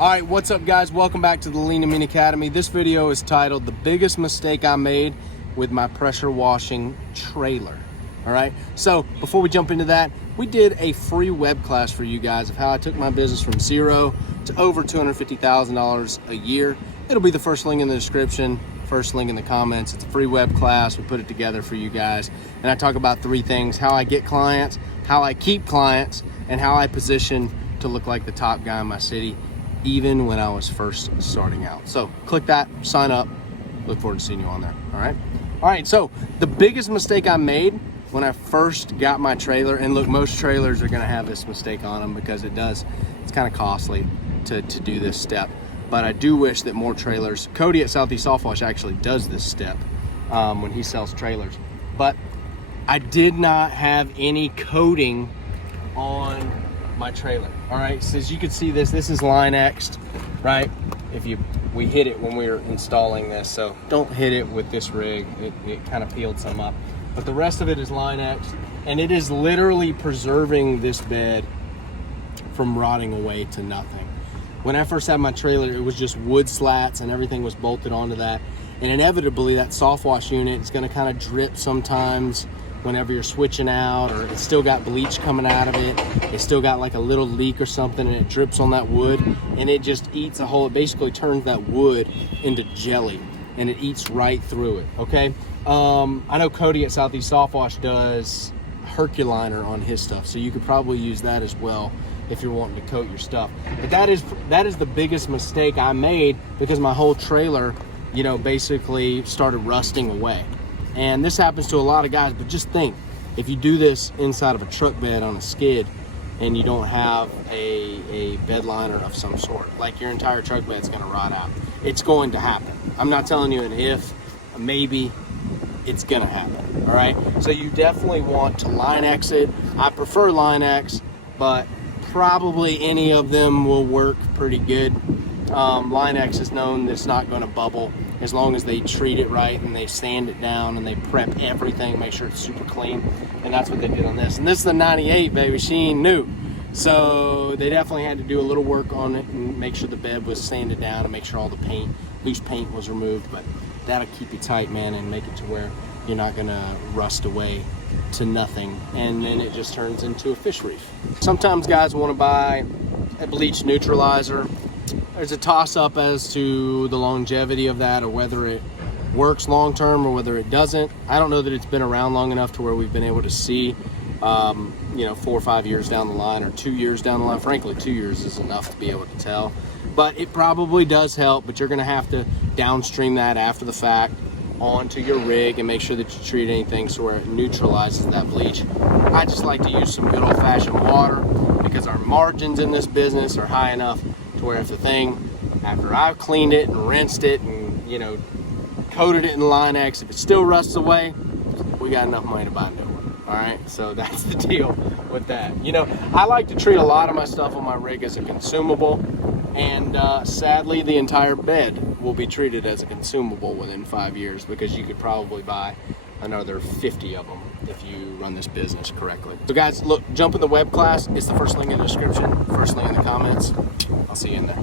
All right, what's up guys? Welcome back to the Lean and Mean Academy. This video is titled The Biggest Mistake I Made with My Pressure Washing Trailer. All right, so before we jump into that, we did a free web class for you guys of how I took my business from zero to over $250,000 a year. It'll be the first link in the description, first link in the comments. It's a free web class. We put it together for you guys. And I talk about three things: how I get clients, how I keep clients, and how I position to look like the top guy in my city, even when I was first starting out. So click that, sign up. Look forward to seeing you on there. All right, so the biggest mistake I made when I first got my trailer, and look, most trailers are gonna have this mistake on them because it's kind of costly to do this step. But I do wish that more trailers, Cody at Southeast Soft Wash actually does this step when he sells trailers. But I did not have any coating on my trailer. All right, so as you can see, this is Line-X'd, right? We hit it when we were installing this, so don't hit it with this rig. It kind of peeled some up, but the rest of it is Line-X'd, and it is literally preserving this bed from rotting away to nothing. When I first had my trailer, it was just wood slats and everything was bolted onto that, and inevitably that soft wash unit is going to kind of drip sometimes whenever you're switching out, or it's still got bleach coming out of it. It's still got like a little leak or something, and it drips on that wood, and it just eats a hole. It basically turns that wood into jelly, and it eats right through it. Okay, I know Cody at Southeast Soft Wash does Herculiner on his stuff, so you could probably use that as well if you're wanting to coat your stuff. But that is the biggest mistake I made, because my whole trailer, you know, basically started rusting away. And this happens to a lot of guys, but just think, if you do this inside of a truck bed on a skid and you don't have a bed liner of some sort, like your entire truck bed's gonna rot out. It's going to happen. I'm not telling you an if, a maybe, it's gonna happen, all right? So you definitely want to Line-X it. I prefer Line-X, but probably any of them will work pretty good. Line-X is known that it's not gonna bubble as long as they treat it right and they sand it down and they prep everything, make sure it's super clean. And that's what they did on this. And this is the 98, baby, she ain't new. So they definitely had to do a little work on it and make sure the bed was sanded down and make sure all the paint, loose paint, was removed. But that'll keep you tight, man, and make it to where you're not gonna rust away to nothing. And then it just turns into a fish reef. Sometimes guys wanna buy a bleach neutralizer. There's a toss-up as to the longevity of that, or whether it works long-term or whether it doesn't. I don't know that it's been around long enough to where we've been able to see, you know, 4 or 5 years down the line, or 2 years down the line. Frankly, 2 years is enough to be able to tell. But it probably does help, but you're gonna have to downstream that after the fact onto your rig and make sure that you treat anything so where it neutralizes that bleach. I just like to use some good old-fashioned water, because our margins in this business are high enough to where if the thing, after I've cleaned it and rinsed it and, you know, coated it in Line-X, if it still rusts away, we got enough money to buy a new one. All right, so that's the deal with that. You know, I like to treat a lot of my stuff on my rig as a consumable, and sadly the entire bed will be treated as a consumable within 5 years, because you could probably buy another 50 of them if you run this business correctly. So guys, look, jump in the web class. It's the first link in the description, first link in the comments. I'll see you in there.